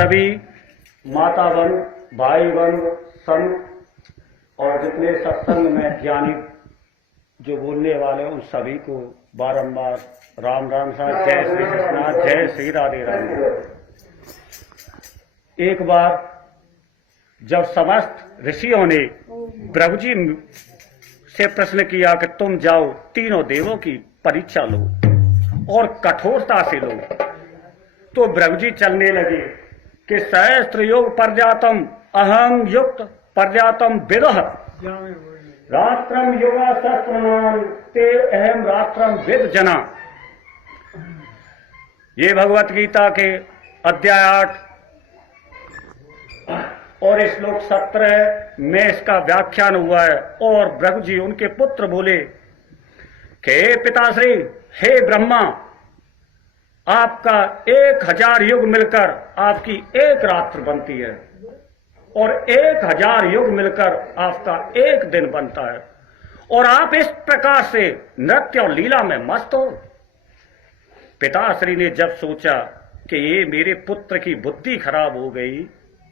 सभी मातावन, भाईवन, संत और जितने सत्संग में ज्ञानी जो बोलने वाले उन सभी को बारंबार राम राम साहब, जय श्री कृष्णा, जय श्री राधे राम। एक बार जब समस्त ऋषियों ने प्रभु जी से प्रश्न किया कि तुम जाओ तीनों देवों की परीक्षा लो और कठोरता से लो, तो प्रभु जी चलने लगे कि सहस्त्र योग पर्यातम अहम युक्त पर्यातम विदुः रात्रम योगा शस्त्रनाम ते अहम रात्रम विद जना। ये भगवत गीता के अध्याय 8 और श्लोक 17 में इसका व्याख्यान हुआ है। और ब्रह्म जी उनके पुत्र बोले कि हे पिताश्री, हे ब्रह्मा, आपका 1000 युग मिलकर आपकी एक रात्र बनती है और 1000 युग मिलकर आपका एक दिन बनता है, और आप इस प्रकार से नृत्य और लीला में मस्त हो। पिताश्री ने जब सोचा कि ये मेरे पुत्र की बुद्धि खराब हो गई,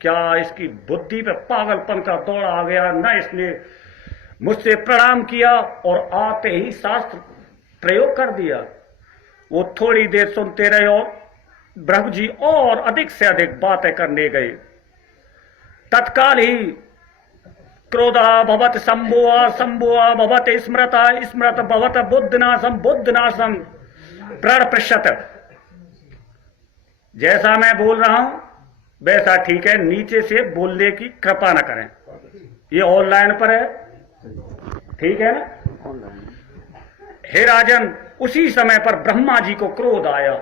क्या इसकी बुद्धि पे पागलपन का दौड़ आ गया, न इसने मुझसे प्रणाम किया और आते ही शास्त्र प्रयोग कर दिया। वो थोड़ी देर सुनते रहे और ब्रह्म जी और अधिक से अधिक बातें करने गए। तत्काल ही क्रोधा भवत संभुआ, संभुआ भवत स्मृता, स्मृत भवत बुद्धनाशम, बुद्धनाशम प्रण पृष्ठत। जैसा मैं बोल रहा हूं वैसा ठीक है, नीचे से बोलने की कृपा न करें। ये ऑनलाइन पर है, ठीक है ना। हे राजन, उसी समय पर ब्रह्मा जी को क्रोध आया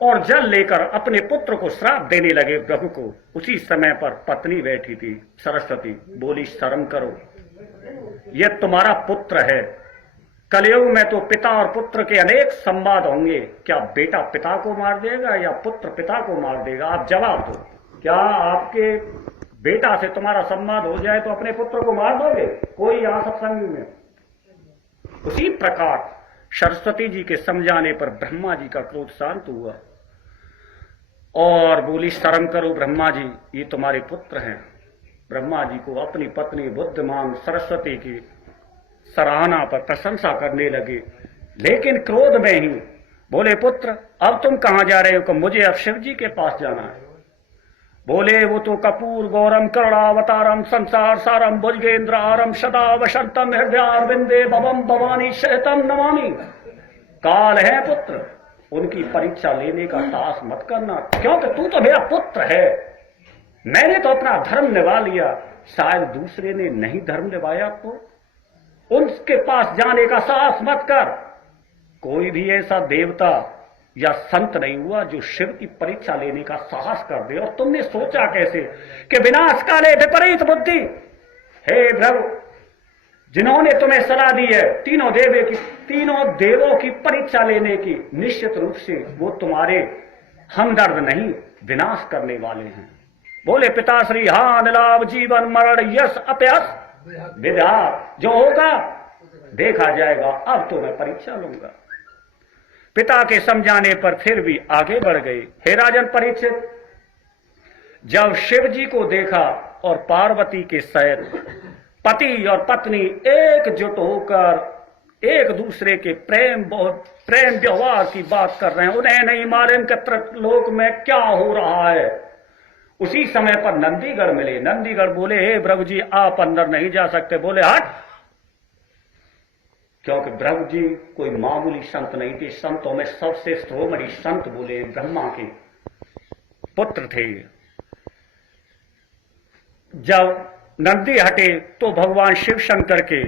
और जल लेकर अपने पुत्र को श्राप देने लगे प्रभु को। उसी समय पर पत्नी बैठी थी सरस्वती, बोली शर्म करो, यह तुम्हारा पुत्र है। कलयुग में तो पिता और पुत्र के अनेक संवाद होंगे, क्या बेटा पिता को मार देगा या पुत्र पिता को मार देगा? आप जवाब दो, क्या आपके बेटा से तुम्हारा संवाद हो जाए तो अपने पुत्र को मार दोगे? कोई यहां सत्संग में? उसी प्रकार सरस्वती जी के समझाने पर ब्रह्मा जी का क्रोध शांत हुआ और बोली शर्म करो ब्रह्मा जी, ये तुम्हारे पुत्र हैं। ब्रह्मा जी को अपनी पत्नी बुद्धिमान सरस्वती की सराहना पर प्रशंसा करने लगे, लेकिन क्रोध में ही बोले पुत्र अब तुम कहां जा रहे हो? कि मुझे अब शिव जी के पास जाना है। बोले वो तो कपूर गौरम करुणावतारम संसार सारम भुजगेंद्र आरम सदा वसंतम हृदयारविंदे भवम भवानी शतम नमामि। काल है पुत्र, उनकी परीक्षा लेने का साहस मत करना, क्योंकि तू तो मेरा पुत्र है। मैंने तो अपना धर्म निभा लिया, शायद दूसरे ने नहीं धर्म निभाया तो उनके पास जाने का साहस मत कर। कोई भी ऐसा देवता या संत नहीं हुआ जो शिव की परीक्षा लेने का साहस कर दे। और तुमने सोचा कैसे कि विनाश काले विपरीत बुद्धि। हे प्रभु, जिन्होंने तुम्हें सलाह दी है तीनों देवों की परीक्षा लेने की, निश्चित रूप से वो तुम्हारे हमदर्द नहीं, विनाश करने वाले हैं। बोले पिताश्री, हान लाभ जीवन मरण यश अपयश विधा, जो होगा देखा जाएगा, अब तो मैं परीक्षा लूंगा। पिता के समझाने पर फिर भी आगे बढ़ गए। हे राजन परीक्षित, जब शिव जी को देखा और पार्वती के सहित पति और पत्नी एकजुट होकर एक दूसरे के प्रेम व्यवहार की बात कर रहे हैं, उन्हें नहीं मालूम कि त्रिलोक में क्या हो रहा है। उसी समय पर नंदीगढ़ मिले। नंदीगढ़ बोले हे प्रभु जी आप अंदर नहीं जा सकते। बोले हट, क्योंकि ब्रह्म जी कोई मामूली संत नहीं थे, संतों में सबसे श्रोमणी संत बोले ब्रह्मा के पुत्र थे। जब नंदी हटे तो भगवान शिव शंकर के